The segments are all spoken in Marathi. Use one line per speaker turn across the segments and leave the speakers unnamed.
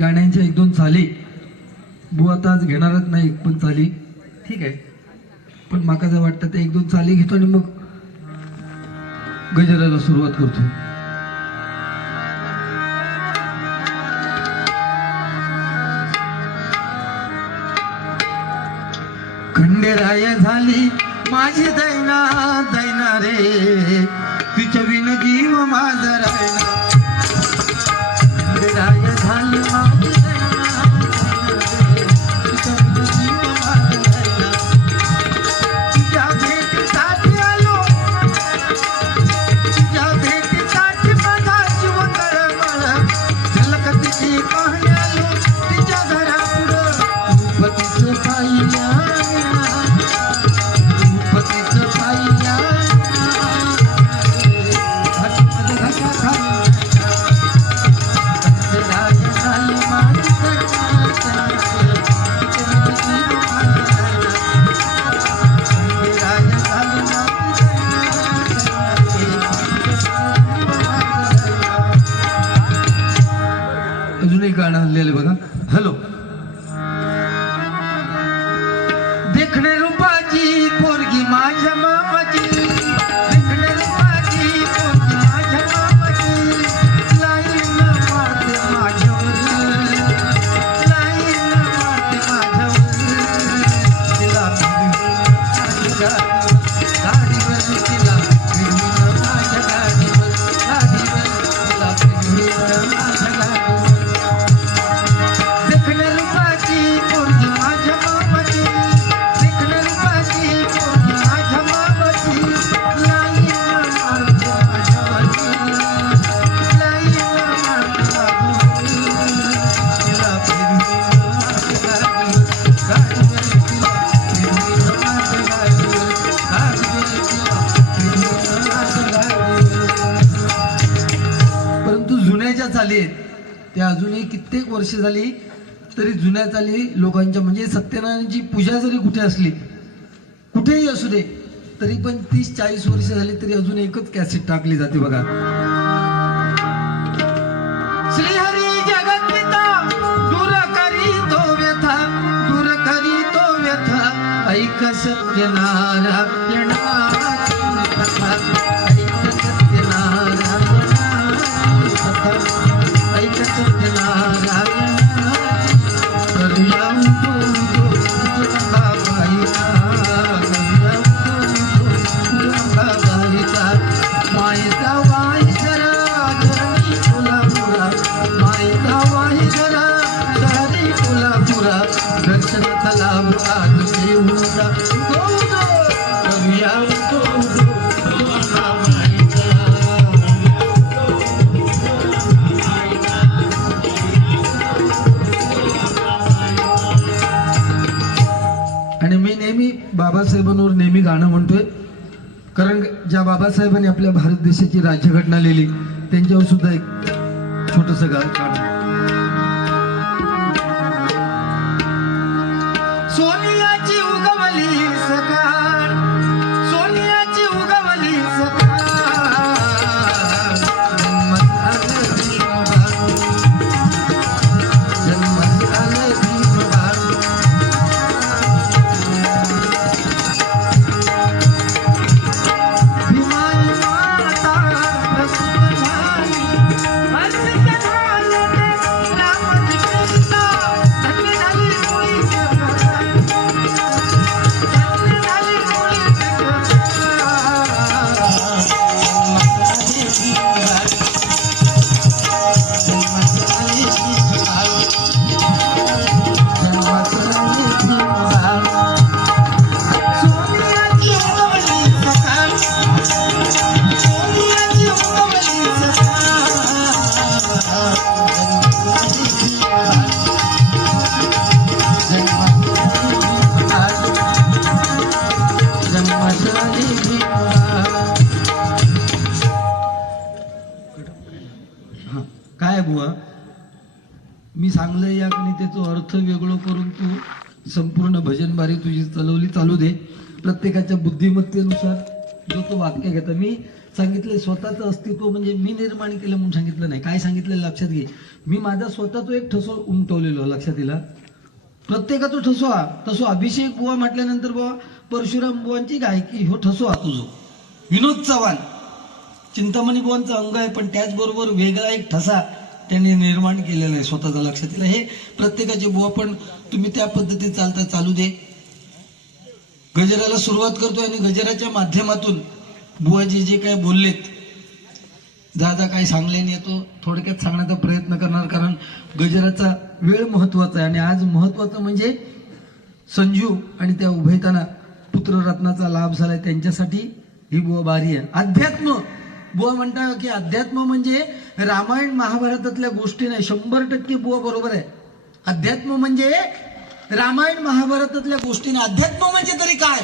गाण्यांच्या एक दोन चाली. बू आता आज घेणारच नाही एक पण चाली. ठीक आहे. पण माका जर वाटतं ते एक दोन चाली घेतो आणि मग गजराला सुरुवात करतो. खंडेराय झाली माझी दैना दैना रे. तिच्या विन जीव माझ रायना. राय झाली माझी Yeah. वर्ष झाली तरी जुन्या चाली लोकांच्या म्हणजे सत्यनारायणची पूजा जरी कुठे असली कुठेही असू दे तरी पण तीस चाळीस वर्ष झाली तरी अजून एकच कॅसेट टाकली जाते बघा. श्रीहरी जगत सत्यनारायण बाबासाहेबांवर नेहमी गाणं म्हणतोय. कारण ज्या बाबासाहेबांनी आपल्या भारत देशाची राज्यघटना लिहिली त्यांच्यावर सुद्धा एक छोटंसं गाणं मी सांगलं या आणि अर्थ वेगळं करून तू संपूर्ण भजनबारी तुझी चालवली. चालू दे. प्रत्येकाच्या बुद्धिमत्तेनुसार जो तो वाक्य घेता. मी
सांगितलंय स्वतःचं अस्तित्व म्हणजे मी निर्माण केलं म्हणून सांगितलं नाही. काय सांगितलं लक्षात घे. मी माझा स्वतः तो एक ठसो उमटवलेलो लक्षात येईल प्रत्येकाचो ठसो हा. तसो अभिषेक बुवा म्हटल्यानंतर बुवा परशुराम बुवांची गायकी हो ठसो हा तुझो. विनोद चव्हाण चिंतामणी बुवांचा अंग आहे पण त्याचबरोबर वेगळा एक ठसा. त्यांनी निर्माण केलेलं आहे स्वतःचा लक्षात येईल हे प्रत्येकाचे बुवा पण तुम्ही त्या पद्धतीत चालता चालू दे. गजराला सुरुवात करतोय आणि गजराच्या माध्यमातून बुवाजी जे काय बोललेत दादा काही सांगले नाही तो थोडक्यात सांगण्याचा प्रयत्न करणार कारण गजराचा वेळ महत्त्वाचा आहे. आणि आज महत्वाचं म्हणजे संजू आणि त्या उभयताना पुत्ररत्नाचा लाभ झालाय त्यांच्यासाठी ही बुवा बारी आहे. अध्यात्म. बुवा म्हणता की अध्यात्म म्हणजे रामायण महाभारतातल्या गोष्टी नाही शंभर टक्के बुवा बरोबर आहे. अध्यात्म म्हणजे रामायण महाभारतातल्या गोष्टीने अध्यात्म म्हणजे तरी काय?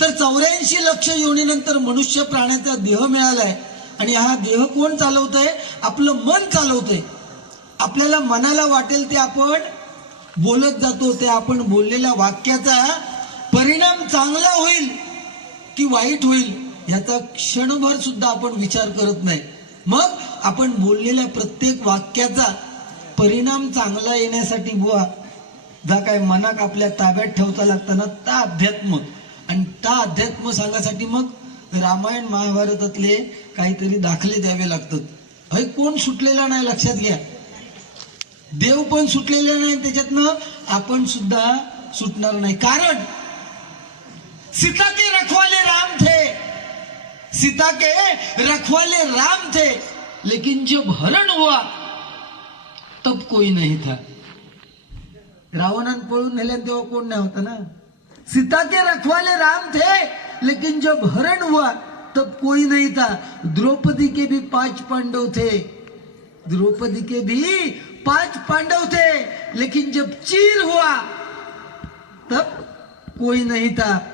तर चौऱ्याऐंशी लक्ष योनीनंतर मनुष्य प्राण्याचा देह मिळालाय. आणि हा देह कोण चालवतंय? आपलं मन चालवतंय. आपल्याला मनाला वाटेल ते आपण बोलत जातो ते आपण बोललेल्या वाक्याचा परिणाम चांगला होईल की वाईट होईल याचा क्षणभर सुद्धा आपण विचार करत नाही. मग आपण बोललेल्या प्रत्येक वाक्याचा परिणाम चांगला येण्यासाठी बुवा जा काय मनाक आपल्या ताब्यात ठेवता लागताना ता अध्यात्म. आणि ता अध्यात्म सांगासाठी मग रामायण महाभारतातले काहीतरी दाखले द्यावे लागतात. अय कोण सुटलेला नाही लक्षात घ्या. देव पण सुटलेला नाही त्याच्यातनं आपण सुद्धा सुटणार नाही. कारण सीता ते रखवाले राम थे. सीता के रखवाले राम थे, लेकिन जब हरण हुआ, तब कोई नहीं था। रावणान पळून नेल्या तेव्हा कोण नाही होता ना। सीता के रखवाले राम थे, लेकिन जब हरण हुआ, तब कोई नहीं था। द्रौपदी के भी पाँच पांडव थे। द्रौपदी के भी पाँच पांडव थे, लेकिन जब चीर हुआ, तब कोई नहीं था।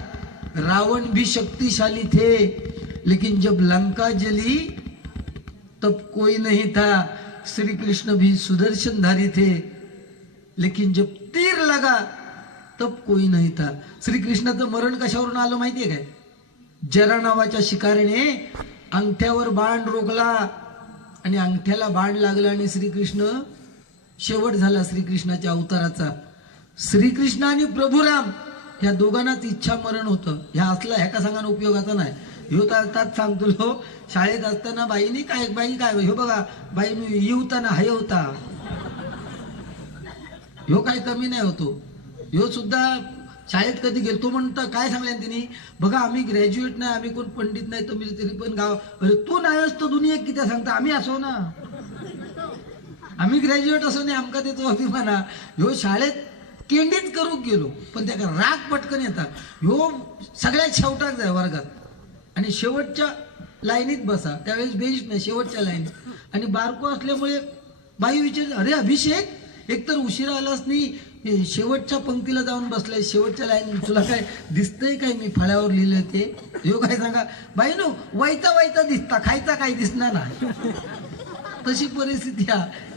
रावण भी शक्तिशाली थे। लेकिन जब लंका जली तब कोई नहीं था। श्री कृष्ण भी सुदर्शनधारी थे। लेकिन जब तीर लगा तब कोई नहीं था। श्री कृष्णाचं मरण कशावरून आलं माहितीये काय? जरा नावाच्या शिकारीने अंगठ्यावर बाण रोखला आणि अंगठ्याला बाण लागला आणि श्रीकृष्ण शेवट झाला श्रीकृष्णाच्या अवताराचा. श्रीकृष्ण आणि प्रभुराम ह्या दोघांनाच इच्छा मरण होतं. ह्या असला ह्या का सांगा उपयोगाचा नाही. ह्यो तर आताच सांगतो शाळेत असताना बाईनी काय बाई काय ह्यो बघा बाई मी येऊताना हाय होता. ह्यो काही कमी नाही होतो. ह्यो सुद्धा शाळेत कधी गेलतो म्हणता काय सांगल्या तिने बघा आम्ही ग्रॅज्युएट नाही आम्ही कोण पंडित नाही तुम्ही तरी पण गाव अरे तू नाही असतो दुनियेत किती सांगता आम्ही असो ना. आम्ही ग्रॅज्युएट असो नाही आमका देतो अभिमाना हा. ह्यो शाळेत केंडीत करू गेलो पण त्या राग पटकन येतात ह्यो सगळ्यात शेवटाक जाय वर्गात. आणि शेवटच्या लाईनीत बसा. त्यावेळेस बेंच नाही शेवटच्या लाईनीत. आणि बारको असल्यामुळे बाई विचार अरे अभिषेक एकतर उशिरा आलास नाही शेवटच्या पंक्तीला जाऊन बसलाय शेवटच्या लाईन तुला काय दिसतंय काय मी फळ्यावर लिहिलं ते? ह्यो काय सांगा? बाई नो वायता वाईता दिसता खायचा काय दिसणार ना तशी परिस्थिती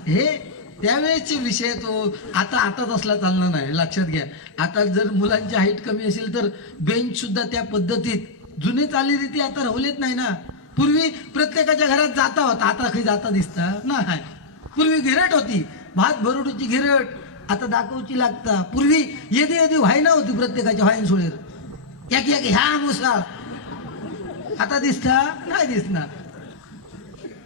हे. त्यावेळेसचे विषय तो आता आताच असला चालणार नाही लक्षात घ्या. आता जर मुलांची हाईट कमी असेल तर बेंच सुद्धा त्या पद्धतीत जुने चालीरीती आता राहुलेत नाही ना. पूर्वी प्रत्येकाच्या घरात जाता होता. आता काही जाता दिसता नाही. पूर्वी गिरट होती. भात भरडूची गिरट आता दाखवची लागता. पूर्वी येदी येदी व्हायना होती प्रत्येकाच्या व्हाईन सोळेर एक एक ह्या मुसाळ आता दिसता? नाही दिसणार.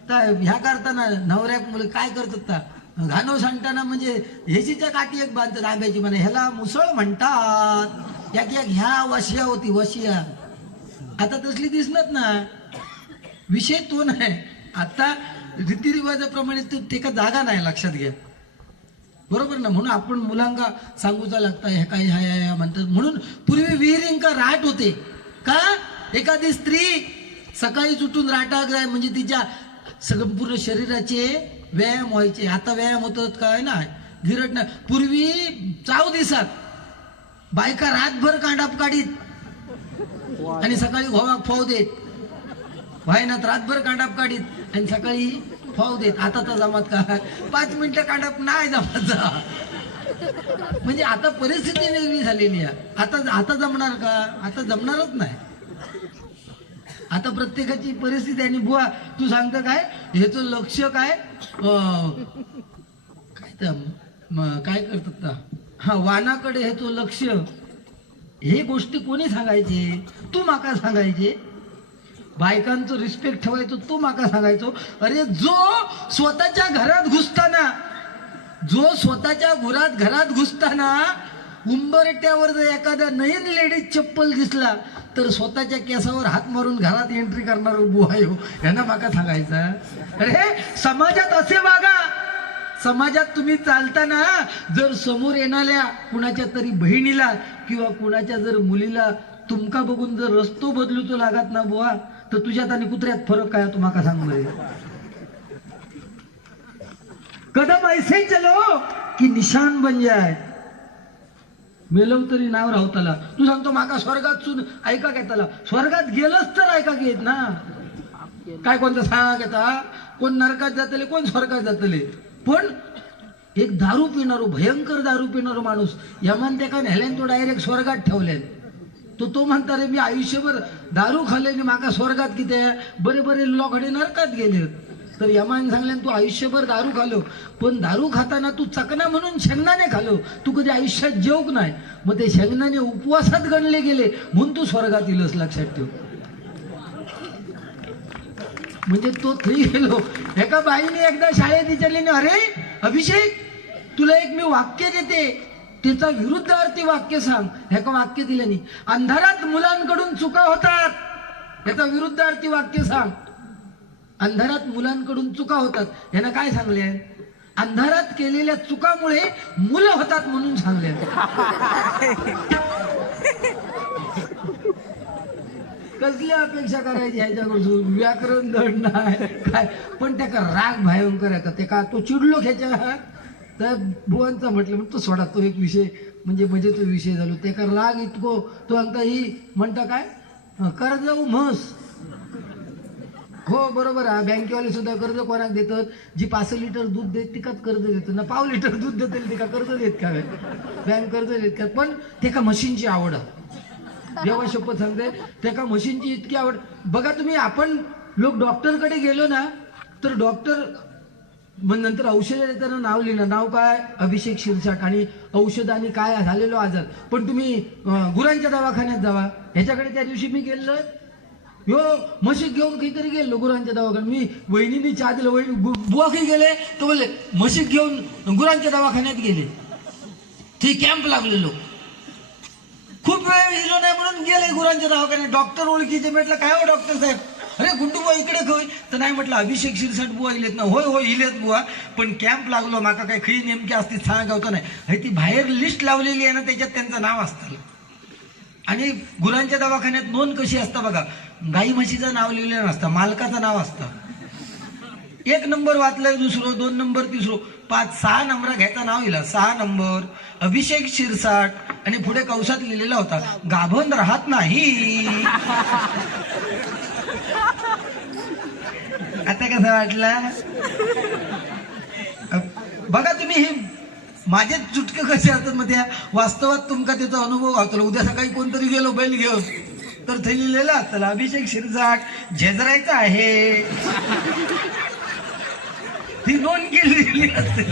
तर ह्या करताना नवऱ्याक मुलं काय करतात घाणव सांडताना सांगताना म्हणजे ह्याचीच्या काठी एक बांधतात आंब्याची. म्हणे ह्याला मुसळ म्हणतात. एक एक ह्या वशिया होती वशिया. आता तसली दिसणार ना. विषय तो नाही. आता रीतिरिवाजाप्रमाणे तू ते का जागा नाही लक्षात घ्या बरोबर ना? म्हणून आपण मुलांना सांगूचा लागता ह्या काय ह्या ह्या म्हणतात. म्हणून पूर्वी विहिरींका राट होते. का? एखादी स्त्री सकाळी उठून राटाग जाय म्हणजे तिच्या संपूर्ण शरीराचे व्यायाम व्हायचे. आता व्यायाम होतात काय ना गिरट नाही पूर्वी चाव दिसात. बायका रातभर कांडाप काढीत आणि सकाळी घोवाक फाव देत. व्हायनात रातभर कांडाप काढीत आणि सकाळी फाव देत. आता तर जमात का? पाच मिनिटं कांडाप नाही जमत जा. म्हणजे आता परिस्थिती वेगळी झालेली आहे. आता आता जमणार का? आता जमणारच नाही. आता प्रत्येकाची परिस्थिती आणि बुवा तू सांगतं काय? ह्याचं लक्ष काय? काय तर काय करतात हा वानाकडे ह्याचं लक्ष. हे गोष्टी कोणी सांगायचे? तू माका सांगायचे. बायकांचं रिस्पेक्ट ठेवायचो तो माका सांगायचो. अरे जो स्वतःच्या घरात घुसताना जो स्वतःच्या घरात घरात घुसताना उंबरट्यावर जर एखाद्या नवीन लेडीज चप्पल दिसला तर स्वतःच्या केसावर हात मारून घरात एंट्री करणार बुहाय हो. यांना माका सांगायचा? अरे समाजात असे वागा. समाजात तुम्ही चालताना जर समोर येणाऱ्या कुणाच्या तरी बहिणीला किंवा कुणाच्या जर मुलीला तुमका बघून जर रस्तो बदलूचो लागत ना बुवा तर तुझ्यात आणि कुत्र्यात फरक काय हो तुम्हाला माका सांग बरे कदम ऐसे चलो की निशान बन जाय. मेलव तरी नाव राहताला तू सांगतो माका स्वर्गात सुन ऐका घेताला. स्वर्गात गेलंच तर ऐका घेत ना. काय कोणतं सांगा घेता कोण नरकात जातले कोण स्वर्गात जातले? पण एक दारू पिणारो भयंकर दारू पिणारो माणूस यमान ते का नेल्यान तो डायरेक्ट स्वर्गात ठेवल्यान तो तो म्हणता रे मी आयुष्यभर दारू खाल्ले आणि माका स्वर्गात किती बरे बरे लोकडे नरकात गेले तर यमान सांगल्यान तू आयुष्यभर दारू खालो पण दारू खाताना तू चकना म्हणून शेंगणाने खालो तू कधी आयुष्यात जेवक नाही. मग ते शेंगणाने उपवासात गणले गेले म्हणून तू स्वर्गात येलस लक्षात ठेव. म्हणजे तो थई गेलो. एका बाईने एकदा शाळेत विचारले अरे अभिषेक तुला एक मी वाक्य देते. त्याचा विरुद्ध अर्थी वाक्य सांग. ह्याका वाक्य दिल्याने. अंधारात मुलांकडून चुका होतात. याचा विरुद्ध अर्थी वाक्य सांग. अंधारात मुलांकडून चुका होतात. यानं काय सांगले अंधारात केलेल्या चुकामुळे मुलं होतात म्हणून सांगले कसली अपेक्षा करायची ह्याच्याकडून व्याकरण दड नाही काय? पण त्याका राग भयंकर आहे. का ते का तो चिडलो ह्याच्या तर बुवांचा म्हटलं म्हणतो सोडा तो एक विषय म्हणजे म्हणजे तो विषय झालो. ते का राग इतको तो अंका ही म्हणता काय? कर्ज कर्ज म्हस. हो बरोबर आहे. बँकेवाले सुद्धा कर्ज कोणाक देतात? जी पाच लिटर दूध देत तिकाच कर्ज देतात. ना पाव लिटर दूध देतील तिका कर्ज देत का? बँक कर्ज देत का? पण ते का मशीनची आवड आहे. देवा शपथ सांगते. त्या का मशीनची इतकी आवड. बघा तुम्ही आपण लोक डॉक्टरकडे गेलो ना तर डॉक्टर मग नंतर औषध देताना नाव लिहिलं. नाव काय? अभिषेक शिरसाट. आणि औषध आणि काय झालेलो आजार. पण तुम्ही गुरांच्या दवाखान्यात जावा. ह्याच्याकडे त्या दिवशी मी गेलो यो म्हशीक घेऊन काहीतरी गेलो गुरांच्या दवाखान्यात. मी वहिनीने चहा दिलं. वहिनी बुवा काही गेले. तर बोलले म्हशीक घेऊन गुरांच्या दवाखान्यात गेले. ते कॅम्प लागलेलो खूप वेळ हिलो नाही म्हणून गेले गुरांच्या दवाखान्यात. डॉक्टर ओळखीचे म्हटलं काय हो डॉक्टर साहेब? अरे गुंडू बुवा इकडे खय तर नाही म्हटलं अभिषेक शिरसाट बुवा इलेत ना. होय होय इलेत बुवा. पण कॅम्प लागलो माका काय खरी नेमकी असते सांगावतं नाही. हे ती बाहेर लिस्ट लावलेली आहे ना त्याच्यात त्यांचं नाव असतं. आणि गुरांच्या दवाखान्यात नोंद कशी असतं बघा. गाई म्हशीचं नाव लिहिलेलं नसतं मालकाचं नाव असतं. एक नंबर वाचलंय दुसरं दोन नंबर तिसरं. पाच सहा नंबर घ्यायचा नाव लिहिलं सहा नंबर अभिषेक शिरसाट आणि पुढे कौसात लिहिलेला होता गाभण राहत नाही. आता कसा वाटला? बघा तुम्ही हे माझे चुटके कसे असतात मग त्या वास्तवात तुमका त्याचा अनुभव होतो उद्या सकाळी कोणतरी गेलो बैल घेऊन. तर ते लिहिलेलं असतं अभिषेक शिरजाट झेजरायचं आहे. ती नोंद केलेली असते.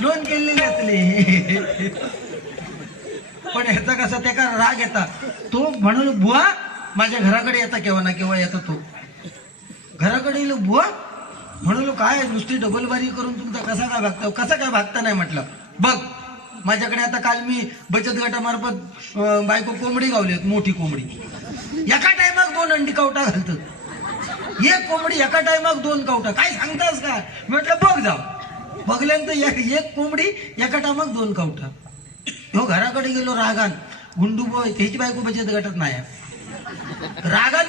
नोंद केलेली असली पण ह्याचा कसा त्याका राग येता. तो म्हणून बुवा माझ्या घराकडे येता केव्हा ना केव्हा येतो तो. घराकडे येलो बुवा म्हणलो काय नुसती डबलबारी करून तुमचा कसा काय भागता? कसा काय भागता नाही म्हटलं. बघ माझ्याकडे आता काल मी बचत गटामार्फत बायको कोंबडी गावली मोठी कोंबडी. एका टायमाक दोन अंडी कावटा घालतात. एक कोंबडी एका टायमाक दोन कावटा. काय सांगतास का? म्हटलं बघ जाऊ बघल्यानंतर एक एक कोंबडी एका टायमात दोन कावटा. ह्यो घराकडे गेलो रागान. गुंडू बॉय त्याची बायको बचत गटत नाही आहे.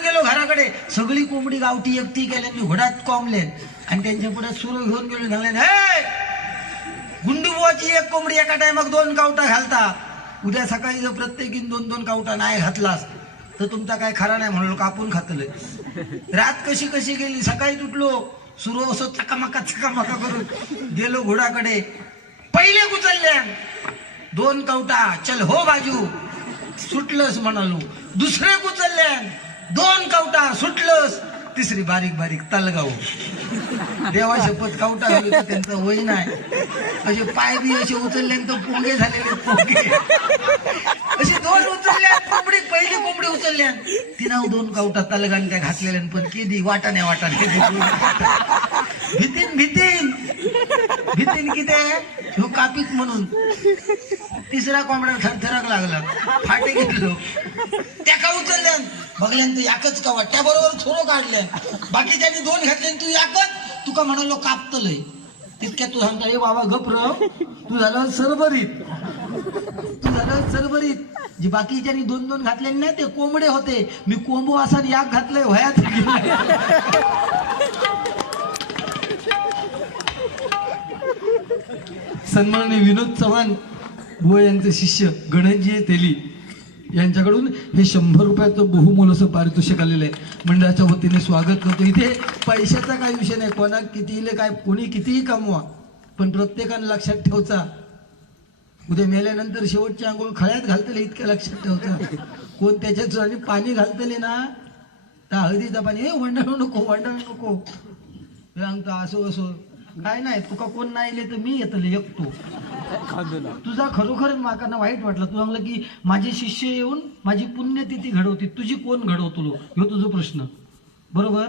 गेलो घराकडे. सगळी कोंबडी गावठी एकटी केल्याने घोडात कोंबलेन आणि त्यांच्या पुढे सुरू घेऊन गेलो घालेन हे! गुंडू एक कोंबडी एका टायमाक दोन कावटा घालता. उद्या सकाळी जर प्रत्येकीन दोन दोन कावटा नाही घातलास तर तुमचा काय खरा नाही म्हणलो कापून खातले. रात कशी कशी गेली? सकाळी तुटलो सुरू असं चकामका चकामका करून गेलो घोडाकडे. पहिले उचलल्या दोन कवटा चल हो बाजू. सुटलस म्हणालो. दुसरे उचलल्यान दोन कवटा सुटलंस. तिसरी बारीक बारीक तलगाव. देवा शपथ कवटा त्यांचं वय नाही. असे पाय बी असे उचलल्यानंतर पोंगे झालेले पोंगे. अशी दोन उचलल्या कोंबडी पहिली कोंबडी उचलल्या तिनं दोन कवटा तलगान त्या घातलेल्या पण केली. वाटाने वाटाने भीतीन भीतीन. भीतीन किती ह्यो कापीत म्हणून. तिसरा कोंबडा थरथराक लागला. फाटे घेतलो. त्या का उचलल्या बघल्यान तू याकच का त्या बरोबर थोडं काढल्या बाकीच्यांनी दोन घातले तू याकच? तुका म्हणालो कापतलय. तितक्या तू सांगता हे बाबा गप्र तू झालं सरभरीत तू झालं सरभरीत जे बाकीच्यांनी दोन दोन घातले ना ते कोंबडे होते. मी कोंबो असा याक घातलंय वयात सन्माननीय विनोद चव्हाण बुवा यांचे शिष्य गणेशजी तेली यांच्याकडून हे शंभर रुपयाचं बहुमोल असं पारितोषिक आलेलं आहे. मंडळाच्या वतीने स्वागत करतो. इथे पैशाचा काही विषय नाही. कोणा कितीले काय कोणी कितीही कमवा पण प्रत्येकानं लक्षात ठेवचा. उद्या मेल्यानंतर शेवटची आंघोळ खळ्यात घालतले इतक्या लक्षात ठेवचा. कोण त्याच्यात आणि पाणी घालतले ना त्या हळदीचा पाणी. हे वंडाळू नको वंडाळू नको. सांगतो असो असो. काय नाही तुका कोण नाही इले तर मी येतले एकतो तुझा खरोखर माकांना वाईट वाटलं. तू सांगलं की माझे शिष्य येऊन माझी पुण्यतिथी घडवती. तुझी कोण घडवतो ह्यो तुझा प्रश्न. बरोबर?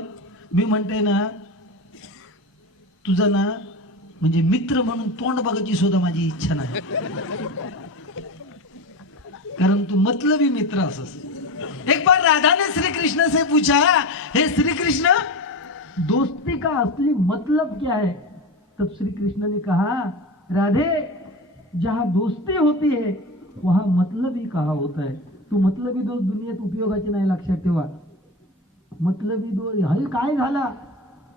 मी म्हणते ना तुझा ना म्हणजे मित्र म्हणून तोंड बघायची सुद्धा माझी इच्छा नाही. कारण तू मतलबी मित्र असस. एक बार राधा ने श्री कृष्ण से पूछा हे श्री कृष्ण दोस्ती का असली मतलब क्या है? तब श्री कृष्ण ने कहा राधे जहाँ दोस्ती होती है वहाँ मतलब ही कहा होता है? तू मतलबी दोस्त दुनियेत उपयोगाचे नाही लक्षात ठेवा. मतलबी दोस्त हल काय झाला?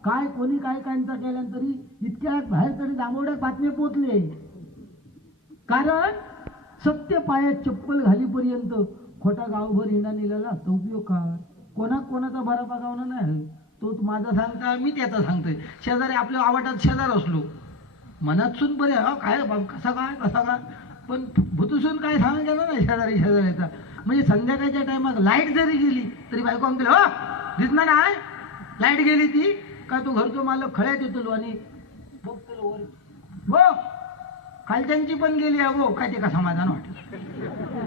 काय कोणी काय कायचा केल्या तरी इतक्या बाहेर तरी दामोड्यात बातम्या पोचले कारण सत्य पायात चप्पल घालीपर्यंत खोटा गावभर हिंडा नेलेला जास्त उपयोग का? कोणाक कोणाचा बरा बघावणार नाही. तो माझा सांगता मी त्याचा सांगतोय. शेजारी आपल्या आवाटात शेजार असलो. मनात सुन बरे हा काय बाब कसा काय कसा काय? पण भूतूसून काय सांगायचं नाही शेजारी शेजाऱ्याचा. म्हणजे संध्याकाळच्या टायमात लाइट जरी गेली तरी बायको अंकल हो दिसणार आहे. लाइट गेली ती का तो घरचो मालक खळ्यात येतो आणि बघतो वर हो खालच्यांची पण गेली अगो हो. काय ते का समाधान वाटलं?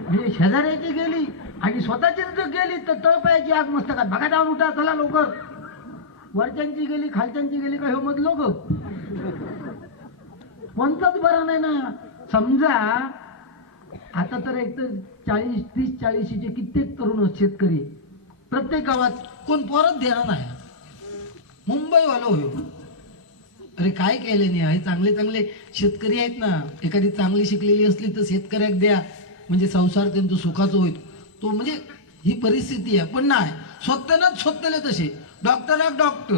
म्हणजे शेजाऱ्याची गेली आणि स्वतःची जर गेली तर तळपायाची आग मस्तकात. बघा जाऊन उठा चला लवकर. वरच्यांची गेली खालच्यांची गेली का हो मग लोक? कोणताच बरा नाही ना. समजा आता तर एक तर चाळीस तीस चाळीशीचे कित्येक तरुण शेतकरी प्रत्येक गावात कोण परत देणार नाही. मुंबईवालो होयो. अरे काय केलं नाही? हे चांगले चांगले शेतकरी आहेत ना. एखादी चांगली शिकलेली असली तर शेतकऱ्याक द्या. म्हणजे संसार त्यांचं सुखाचं होईल. तो म्हणजे ही परिस्थिती आहे. पण नाही. स्वतःनाच स्वतःले तसे. डॉक्टराक डॉक्टर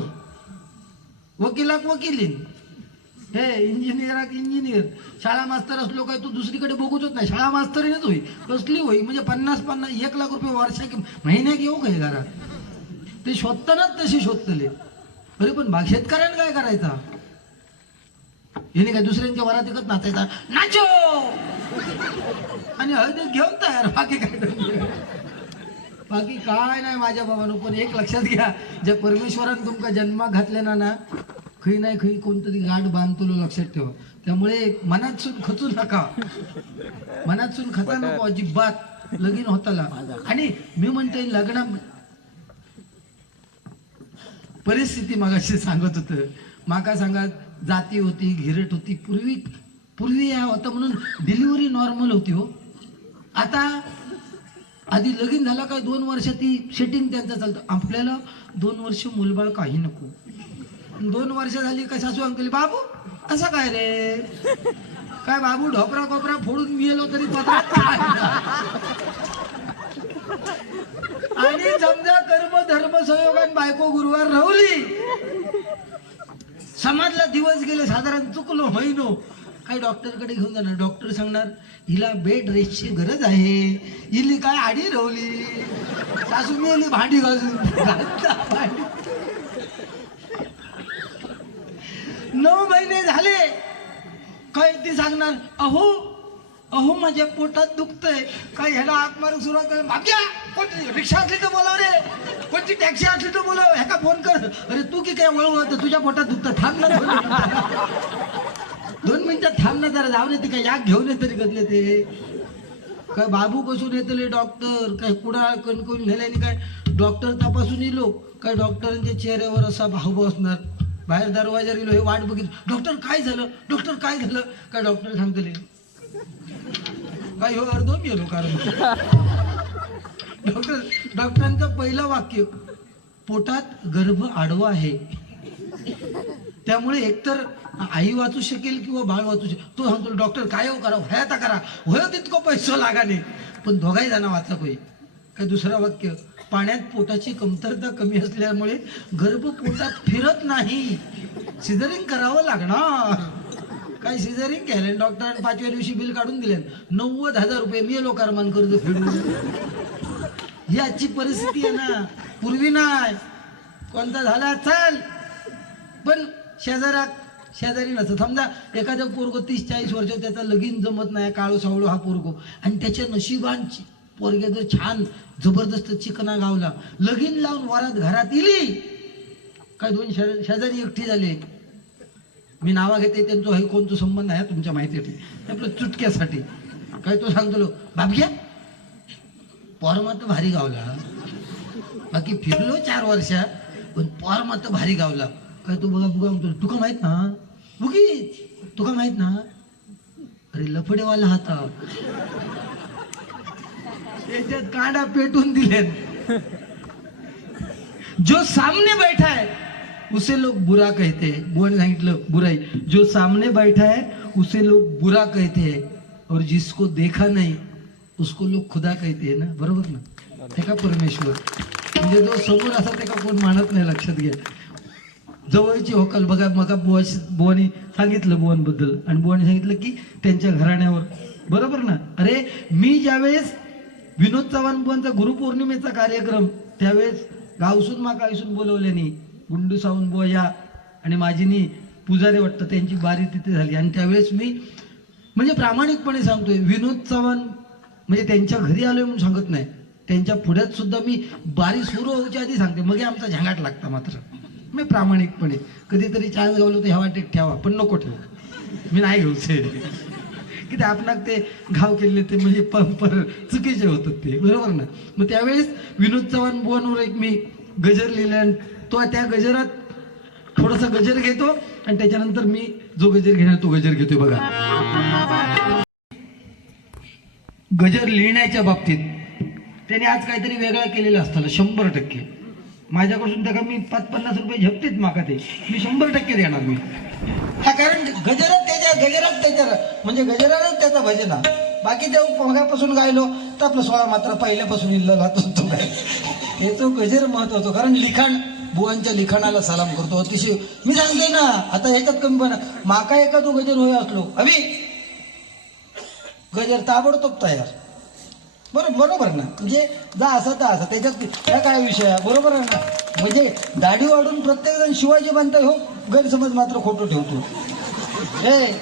वकिलाक वकिलीन. हे इंजिनियराक इंजिनियर शाळा मास्तर असलो काय तू दुसरीकडे बघूच नाही. शाळा मास्तरीनच होई. कसली होई? म्हणजे पन्नास पन्नास एक लाख रुपये वर्षा महिन्याक येऊ काय घरात? ते शोधतानाच तसे शोधतले. अरे पण बा शेतकऱ्यानं काय करायचा? याने काय दुसऱ्यांच्या वरात एकच नाचायचा? नाचो! आणि हळदी घेऊन तयार. बाकी काय बाकी काय नाही माझ्या बाबानं पण एक लक्षात घ्या ज्या परमेश्वरानं तुमका जन्माक घातले ना ना खई नाही खई कोणतरी गाठ बांधतो लक्षात ठेवा. त्यामुळे मनात सून खचू नका. मनात सून खचा नको अजिबात. लगीन होताला. आणि मी म्हणते लग्ना परिस्थिती मगाशी सांगत होतं. माका सांगत जाती होती घिरट होती पूर्वी पूर्वी या होतं म्हणून डिलिव्हरी नॉर्मल होती हो. आता आधी लगीन झाला काय दोन वर्ष ती सेटिंग त्यांचं चालतं. आपल्याला दोन वर्ष मुलबाळ काही नको. दोन वर्ष झाली काय सासू अंकली बाबू असं काय रे? काय बाबू ढोपरा कोपरा फोडून गेलो तरी पत्रात आणि समजा कर्म धर्म संयोगान बायको गुरुवार राहुली. समाजला दिवस गेले साधारण चुकलो महिनो काय डॉक्टरकडे घेऊन जाणार? डॉक्टर सांगणार हिला बेड रेस्टची गरज आहे. हिली काय आडी रवली? सासू मेली भांडी घालून भांडी. नऊ महिने झाले. काय ती सांगणार? अहो अहो माझ्या पोटात दुखतंय. काय ह्याला हात मारून सुरुवात कर. माग्या कोणती रिक्षा असली तर बोलाव रे. कोणती टॅक्सी असली तर बोलाव. ह्याका फोन कर. अरे तू की काय वळवत तुझ्या पोटात दुखतं. थांब ना. दोन मिनिटं. थांब ना जरा जाऊ दे ते काय याक घेऊन ये तरी गदले ते. काय बाबू कसून येतले डॉक्टर काय कुडा कणकून नेल्याने काय? डॉक्टर तपासून येलो. काय डॉक्टरांच्या चेहऱ्यावर असा भाऊ असणार. बाहेर दरवाजा गेलो हे वाट बघितलं. डॉक्टर काय झालं? डॉक्टर काय झालं? काय डॉक्टर सांगतले? काय हो अर्ध गेलो कारण. डॉक्टर डॉक्टरांचं पहिलं वाक्य पोटात गर्भ आडवा आहे. त्यामुळे एकतर आई वाचू शकेल किंवा बाळ वाचू शकेल? तो सांगतो डॉक्टर काय हो करा? होय आता करा. होय तितकं पैसा लागाने पण दोघाही जण वाचला पाहिजे काय दुसरं वाक्य पाण्यात पोटाची कमतरता कमी असल्यामुळे गर्भ पोटात फिरत नाही. सिझरिंग करावं लागणार. काय सिझरिंग केलं डॉक्टरांनी पाचव्या दिवशी बिल काढून दिले नव्वद हजार रुपये मी लोकारमान कर्ज फेडून ही आजची परिस्थिती आहे ना पूर्वी नाही. कोणता झाला चल. पण शेजारात शेजारी नसतं. समजा एखादा पोरगो तीस चाळीस वर्ष त्याचा लगीन जमत नाही काळू सावळू हा पोरगो. आणि त्याच्या नशिबांची पोरगे जर छान जबरदस्त चिकना गावला लगीन लावून वरात घरात इली काय दोन शे- शेजारी एकटी झाले. मी नावा घेते त्यांचं हे कोणतं संबंध आहे तुमच्या माहितीसाठी. आपलं चुटक्यासाठी. काय तो सांगतो लो बाबग्या पोर मात्र भारी गावला. बाकी फिरलो चार वर्षा पण पोर मात्र भारी गावला. काय तू बघा बघा म्हणतो तुका माहीत ना? बुगीच तुका माहीत ना? अरे लफडेवाला हाता. याच्यात कांडा पेटून दिलेत. जो सामने बैठा है उसे लोग बुरा कहते हैं. सांगितलं बुराई. जो सामने बैठा है उसे लोग बुरा कहते हैं. और जिसको देखा नहीं उसको लोग खुदा कहते हैं ना? बरोबर ना? ते का परमेश्वर? म्हणजे जो समोर असा ते का कोण मानत नाही लक्षात घ्या. जवळची होकल बघा मग बुवाशी बुवानी सांगितलं बुवांबद्दल. आणि बुवानी सांगितलं की त्यांच्या घराण्यावर. बरोबर ना? अरे मी ज्यावेळेस विनोद चव्हाण बुवांचा गुरुपौर्णिमेचा कार्यक्रम त्यावेळेस गावसून माका आईसून बोलवल्यानी गुंडू सावंत बुवा या आणि माझीनी पुजारी वाटतं त्यांची बारी तिथे झाली. आणि त्यावेळेस मी म्हणजे प्रामाणिकपणे सांगतोय विनोद चव्हाण म्हणजे त्यांच्या घरी आलोय म्हणून सांगत नाही. त्यांच्या पुढ्यात सुद्धा मी बारी सुरू होऊच्या आधी सांगते. मग आमचा झंगाट लागता मात्र. मी प्रामाणिकपणे. कधीतरी चान्स गावलो तर ह्या वाटेत ठेवा पण नको ठेवा. मी नाही घेऊचे की ते आपणाक ते घाव केले ते म्हणजे प- पर चुकीचे होतात ते. बरोबर ना? मग त्यावेळेस विनोद चव्हाण बुवांवर एक मी गजर लिहिला आणि तो त्या गजरात थोडासा गजर घेतो आणि त्याच्यानंतर मी जो गजर घेणार तो गजर घेतोय बघा. गजर लिहिण्याच्या बाबतीत त्याने आज काहीतरी वेगळा केलेला असताना शंभर टक्के. माझ्याकडून त्या मी पाच पन्नास रुपये झपतेच माका ते. मी शंभर टक्के देणार मी. हा कारण गजरात त्याच्या गजरात त्याच्या म्हणजे गजरातच त्याचा भजन बाकी त्या मगापासून गायलो तर आपलं सोळा मात्र पहिल्यापासून इल्ला राहत होतो काय हे तो गजर महत्त्वाचा कारण लिखाण बुवांच्या लिखाणाला सलाम करतो. अतिशय मी सांगते ना आता ह्याच्यात कमी पण माका एका तो गजर होय असलो. अभि गजर ताबडतोब तयार. बरोबर बरोबर ना. म्हणजे जा असा तर असा. त्याच्यात त्या काय विषय? बरोबर आहे ना? म्हणजे दाढी वाढून प्रत्येक जण शिवाजी बनता हो गैरसमज मात्र खोटो ठेवतो. हे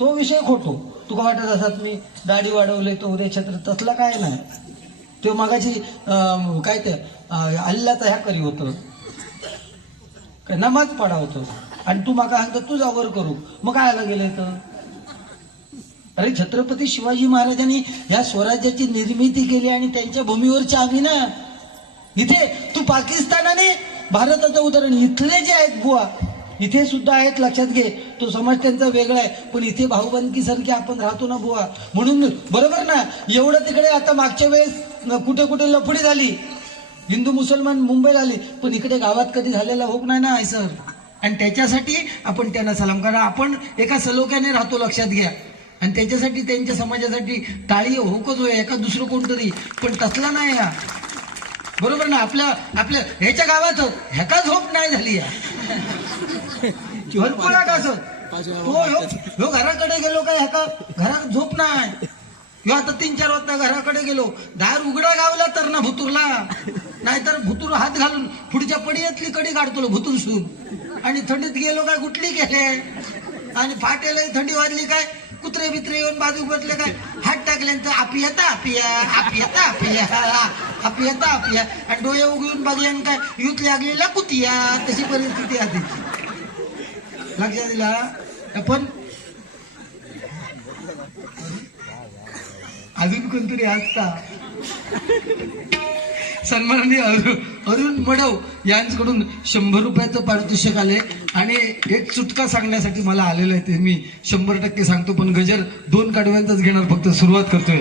तो विषय खोटो. तुका वाटत असत मी दाढी वाढवले तो उद्या छत्र तसला काय नाही. तो मागाची काय ते अल्लाचा ह्या करी होतं. काय नमाज पडा होतो. आणि तू मागा सांगतो तू जावर करू. मग काय आलं गेलं तर अरे छत्रपती शिवाजी महाराजांनी या स्वराज्याची निर्मिती केली आणि त्यांच्या भूमीवरच्या आम्ही ना. इथे तू पाकिस्तानाने भारताचं उदाहरण इथले जे आहेत बुवा इथे सुद्धा आहेत लक्षात घे. तो समाज त्यांचा वेगळा आहे पण इथे भाऊबंदकी सारखी आपण राहतो ना बुवा. म्हणून बरोबर ना? एवढं तिकडे आता मागच्या वेळेस कुठे कुठे लफडी झाली. हिंदू मुसलमान मुंबईला आली पण इकडे गावात कधी झालेला होक नाही ना आहे सर? आणि त्याच्यासाठी आपण त्यांना सलाम करा. आपण एका सलोख्याने राहतो लक्षात घ्या. आणि त्याच्यासाठी त्यांच्या समाजासाठी टाळी होकच होय एका दुसरं कोणतरी. पण तसला नाही हा. बरोबर ना? आपल्या आपल्या ह्याच्या गावात ह्याका झोप नाही झाली या. का असं? हो, हो. हो घराकडे गेलो काय ह्याका? घरात झोप नाही. ह्यो आता तीन चार वाजता घराकडे गेलो. दार उघडा गावला तर ना भुतूरला. नाहीतर भुतूर हात घालून पुढच्या पडियातली कडी काढतो भुतूर सून आणि थंडीत गेलो काय कुठली गेले आणि फाटेला थंडी वाजली काय?
कुत्रे बित्रे येऊन बाजू बसले काय? हात टाकल्यानंतर आपी येता आपिया आपी येता आपिया आपी येता आपिया आणि डोळे उघडून बघल्यान काय? युथ लागलेला कुतिया. तशी परिस्थिती आधी. लक्षात दिला पण? अजून कोणतरी असता? सन्माननीय अरुण अरुण मडव यांच्याकडून शंभर रुपयाचं पारितोषिक आले आणि एक चुटका सांगण्यासाठी मला आलेलं आहे ते मी. शंभर टक्के सांगतो पण गजर दोन कडव्यांचाच घेणार फक्त सुरुवात करतोय.